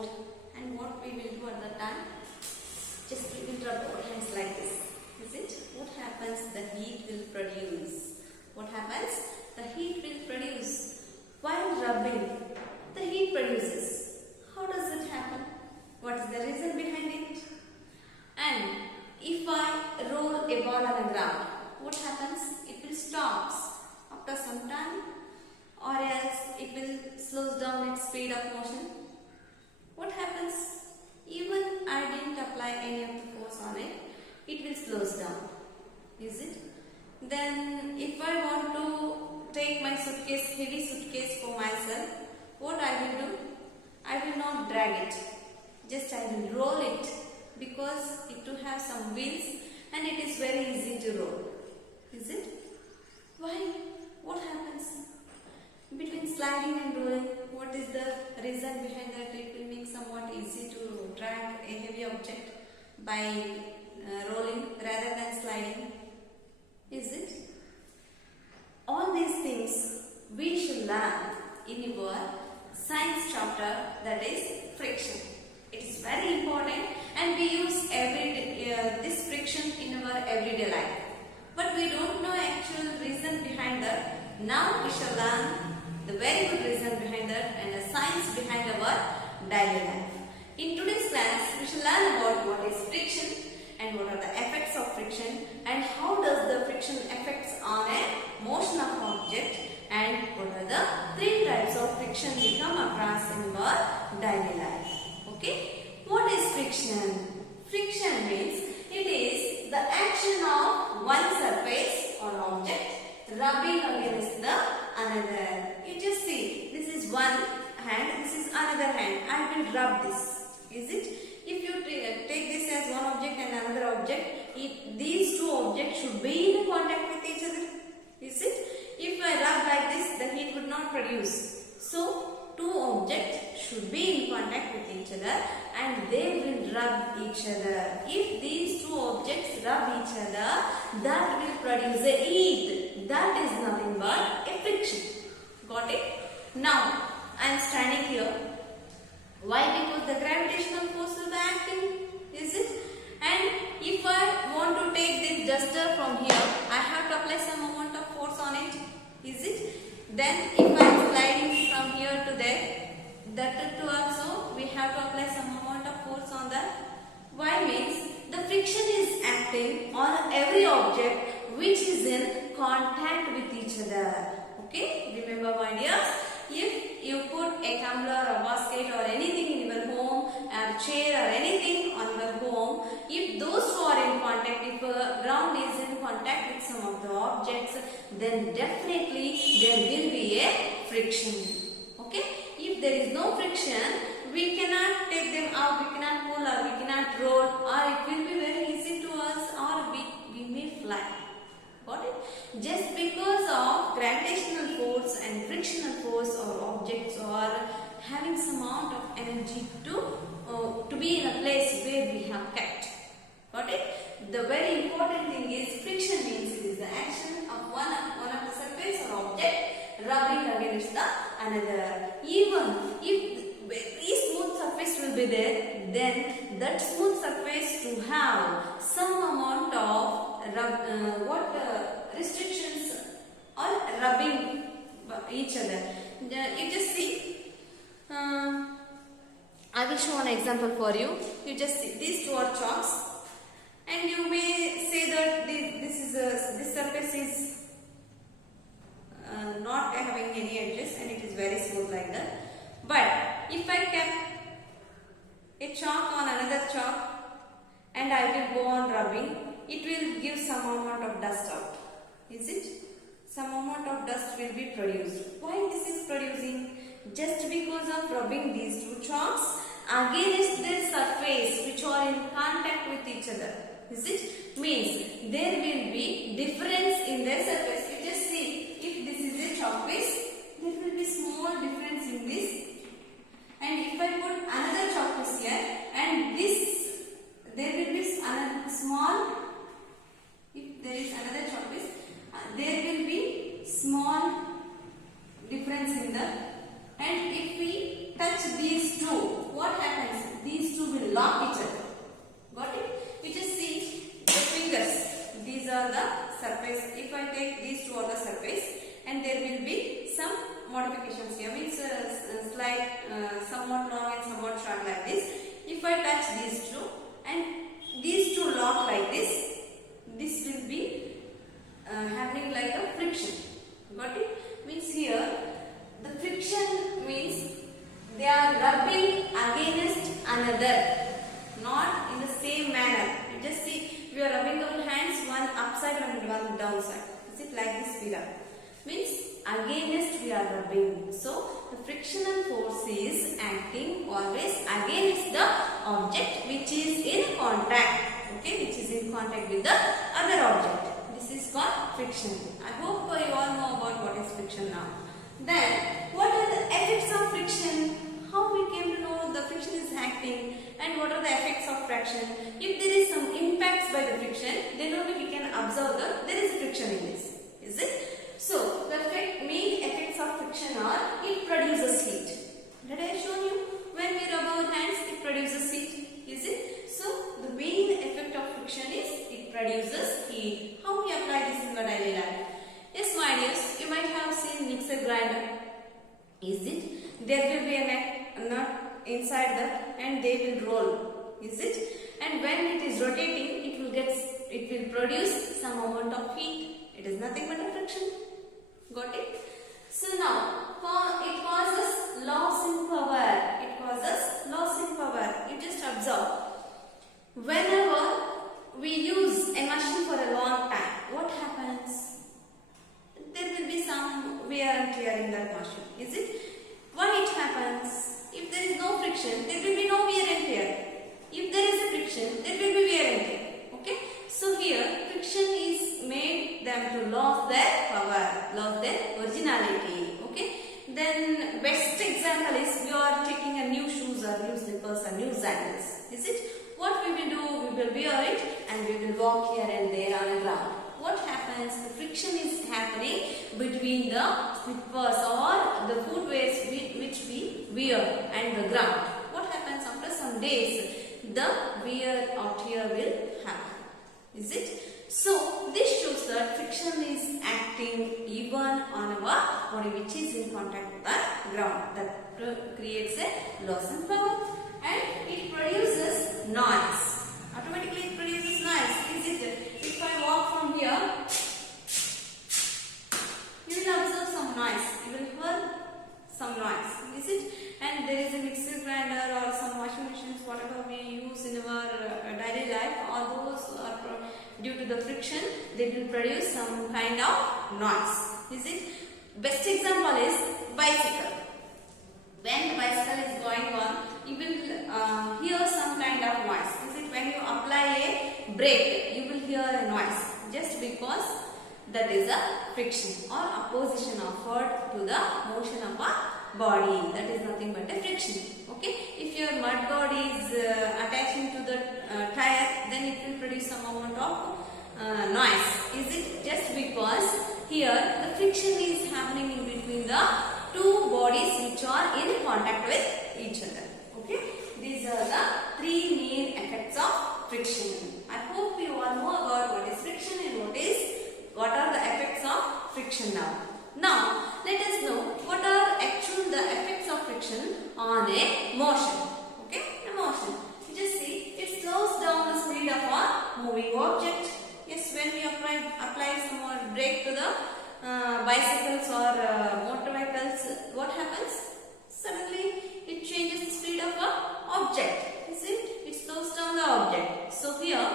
about, and what we will do at the time, just we will rub our hands like this. Is it? What happens? The heat will produce. What happens? The heat will produce. While rubbing, the heat produces. How does it happen? What is the reason behind it? And if I roll a ball on the ground, what happens? It will stop after some time, or else it will slows down its speed of motion. What happens? Even I didn't apply any of the force on it, it will slows down. Is it? Then if I want to take my suitcase, heavy suitcase for myself, what I will do? I will not drag it. Just I will roll it, because it to have some wheels and it is very easy to roll. Is it? Why? What happens? Between sliding and rolling, what is the reason behind that? It will make somewhat easy to drag a heavy object by rolling rather than sliding. Is it? All these things we should learn in your science chapter, that is friction. It is very important, and we use this friction in our everyday life. But we don't know actual reason behind that. Now we shall learn the very good reason behind that and the science behind our daily life. In today's class, we shall learn about what is friction and what are the effects of friction and how does the friction affects on a motion of object, and what are the 3 types of friction we come across in our daily life. Okay, what is friction? Friction means it is the action of one surface or object rubbing against the another. You just see, this is one hand, this is another hand. I will rub this. Is it? If you take this as one object and another object, these 2 objects should be in contact with each other. Is it? If I rub like this, the heat would not produce. So, 2 objects should be in contact with each other and they will rub each other. If these 2 objects rub each other, that will produce a heat. That is nothing but a friction. Got it? Now, I am standing here. Why? Because the gravitational force will be acting. Is it? And if I want to take this duster from here, I have to apply some amount of force on it. Is it? Then if I am sliding from here to there, that too also we have to apply some amount of force on that. Why? Means the friction is acting on every object which is in contact with each other. Okay? Remember, my dears, if you put a tumbler or basket or anything in your home, a chair or anything on your home, if those 2 are in contact, if ground is in contact with some of the objects, then definitely there will be a friction. Okay? If there is no friction, we cannot take them out, we cannot pull or we cannot roll, or it will be very easy to us, or we may fly. Got it? Just because of gravitational force and frictional force, or objects are having some amount of energy to be in a place where we have kept. Got it? The very important thing is friction means it is the action of one of the surface or object rubbing against the another. Even if very smooth surface will be there, then that smooth surface to have some amount of restrictions or rubbing each other. You just see, I will show an example for you. You just see, these 2 are chalks, and you may say that this surface is not having any edges and it is very smooth like that. But if I kept a chalk on another chalk and I will go on rubbing, it will give some amount of dust out. Is it? Some amount of dust will be produced. Why this is producing? Just because of rubbing these 2 chalks against their surface which are in contact with each other. Is it? Means there will be difference in their surface. You just see, if this is a chalk piece, there will be small difference in this. And if I put another chalk piece here and this, there will be another small, if there is another chalk piece, there will be small difference in the, and if we touch these 2, what happens? short like this. If I touch these two and these two lock like this will be happening like a friction. Got it? Means here the friction means they are rubbing against another, not in the same manner. You just see, we are rubbing our hands one upside and one downside. Is it like this? We rub. Means against we are rubbing. So the frictional force is acting always against the object which is in contact. Okay, which is in contact with the other object. This is called friction. I hope you all know about what is friction now. Then, what are the effects of friction? How we came to know the friction is acting, and what are the effects of friction? If there is some impacts by the friction, then only we can observe that there is friction in this. Is it? So, the main effects of friction are, it produces heat. Did I have shown you? When we rub our hands, it produces heat. Is it? So, the main effect of friction is, it produces heat. How we apply this in the daily life? Yes, my dears, you might have seen mixer grinder. Is it? There will be a nut inside that and they will roll. Is it? And when it is rotating, it will produce some amount of heat. It is nothing but a friction. Got it? So now, it causes loss in power. It causes loss in power. You just observe. Whenever we use a machine for a long time, what happens? There will be some wear and tear in that machine. Is it? Why it happens? If there is no friction, there will be no wear and tear. If there is a friction, there will be wear and tear. Okay? So here, friction is made them to lose their power, lose their originality. Okay? Then, best example is you are taking a new shoes or new slippers or new sandals. Is it? What we will do? We will wear it and we will walk here and there on the ground. What happens? The friction is happening between the slippers or the footwears which we wear and the ground. What happens after some days? The wear or tear will happen. Is it? So, this shows that friction is acting even on our body which is in contact with the ground. That creates a loss in power and it produces noise. Automatically it produces noise. Is it? If I walk from here, you will observe some noise. You will hear some noise. Is it? And there is a mixer grinder or some washing machines, whatever we use in our daily life, all those are due to the friction, they will produce some kind of noise. Is it? Best example is bicycle. When the bicycle is going on, you will hear some kind of noise. Is it? When you apply a brake, you will hear a noise just because that is a friction or opposition offered to the motion of a body. That is nothing but a friction. Okay? If your mud guard is attaching to the tire, then it will produce some amount of noise. Is it? Just because here the friction is happening in between the two bodies which are in contact with each other. Okay? These are the three main effects of friction. I hope you all know about what is friction and what are the effects of friction now. Now, let us know what are the effects of friction on a motion. Okay? A motion. You just see, it slows down the speed of a moving object. Yes, when we apply some more brake to the bicycles or motor vehicles, what happens? Suddenly, it changes the speed of an object. Is it? It slows down the object. So here,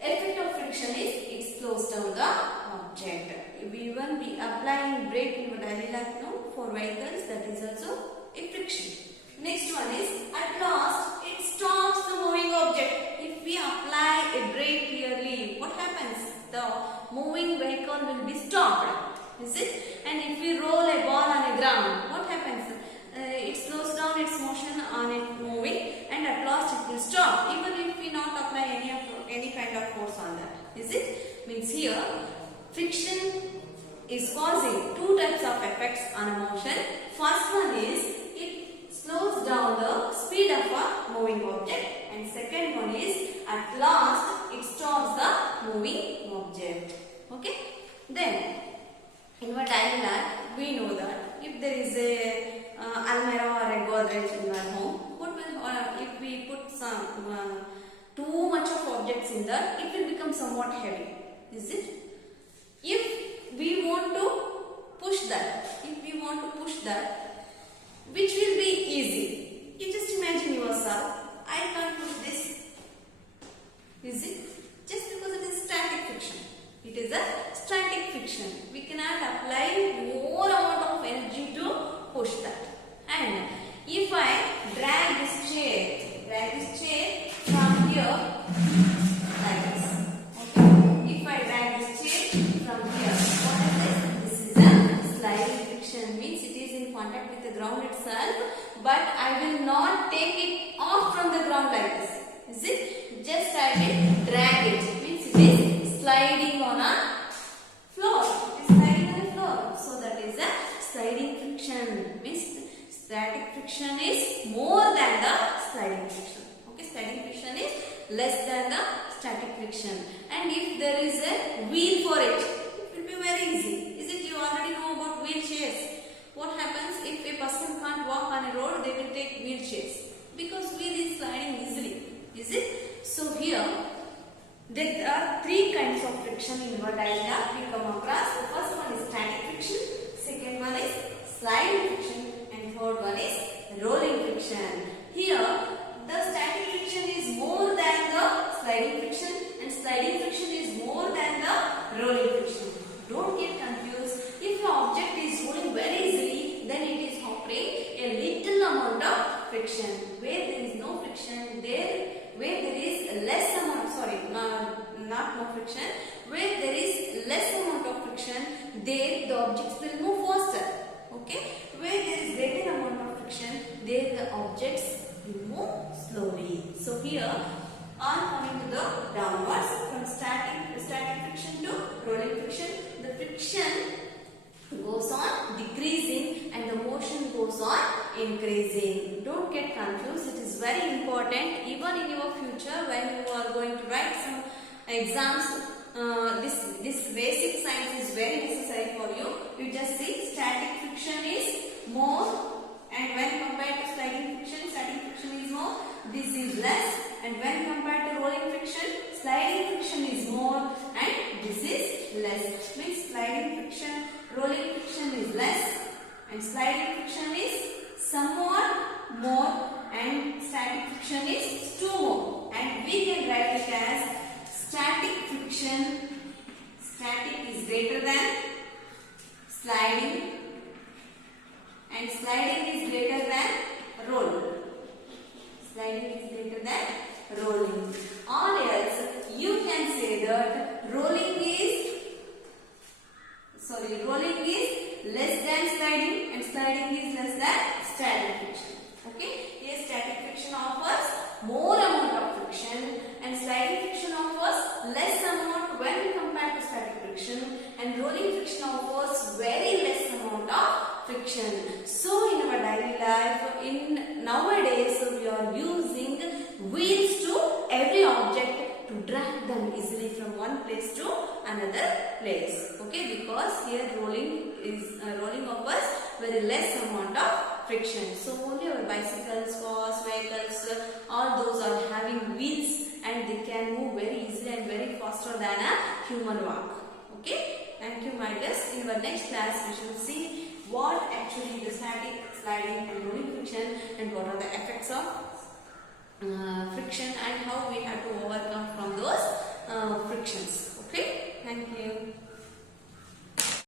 effect of friction is it slows down the object. We will be applying brake in daily life now for vehicles, that is also a friction. Next one is at last it stops the moving object. If we apply a brake clearly, what happens? The moving vehicle will be stopped. Is it? And if we roll a ball on a ground, what happens? It slows down its motion on it moving and at last it will stop even if we not apply any kind of force on that. Is it? Means here friction is causing two types of effects on a motion. First one is it slows down the speed of a moving object and second one is at last it stops the moving object. Okay? Then in our daily life we know that if there is a almirah or a Godrej in our home, in that, it will become somewhat heavy. Is it? If we want to push that, which will be easy? You just imagine yourself. I can't push this. Is it? Just because it is static friction. It is a static friction. We cannot apply more amount of energy to push that. And if I drag this chair from here like this. Okay. If I drag this chair from here, what is this? This is a sliding friction. Means it is in contact with the ground itself, but I will not take it off from the ground like this. Is it? Just I will drag it. Means it is sliding on a floor. It is sliding on a floor. So that is a sliding friction. Means static friction is more than the sliding friction. Okay, sliding friction is less than the static friction. And if there is a wheel for it, it will be very easy. Is it? You already know about wheelchairs. What happens if a person can't walk on a road? They will take wheelchairs because wheel is sliding easily. Is it? So here there are three kinds of friction in our daily life we come across. The first one is static friction, second one is sliding friction, and third one is rolling friction. Here the static friction is more than the sliding friction, and sliding friction is more than the rolling friction. Don't get confused. If your object is rolling very easily, then it is offering a little amount of friction. Where there is no friction, where there is less amount, not no friction, where there is less amount of friction, there the objects will move faster. Okay, where there is greater amount of friction, there the objects will move slowly. So here on coming to the downwards, from static friction to rolling friction, the friction goes on decreasing and the motion goes on increasing. Don't get confused. It is very important even in your future when you are going to write some exams. This basic science is very necessary for you. You just see static friction is more, and when compared to sliding friction, static friction is more. This is less, and when compared to rolling friction, sliding friction is more, and this is less. Means sliding friction, rolling friction is less, and sliding friction is somewhat more, and static friction is 2 more. And we can write it as static friction. Static is greater than sliding, and sliding is greater than rolling. Sliding is greater than rolling. Or else you can say that rolling is less than sliding, and sliding is less than static friction. Okay? Here static friction offers more amount of friction, and sliding friction offers less amount when compared to static friction, and rolling friction offers very less amount of friction. So in our daily life, in nowadays we are using wheels to every object to drag them easily from one place to another place. Okay, because here rolling offers very less amount of friction. So only our bicycles, cars, vehicles, all those are having wheels, and they can move very easily and very faster than a human walk. Okay, thank you my dears. In our next class we shall see what actually the static, sliding and rolling friction, and what are the effects of friction, and how we have to overcome from those frictions. Okay, thank you.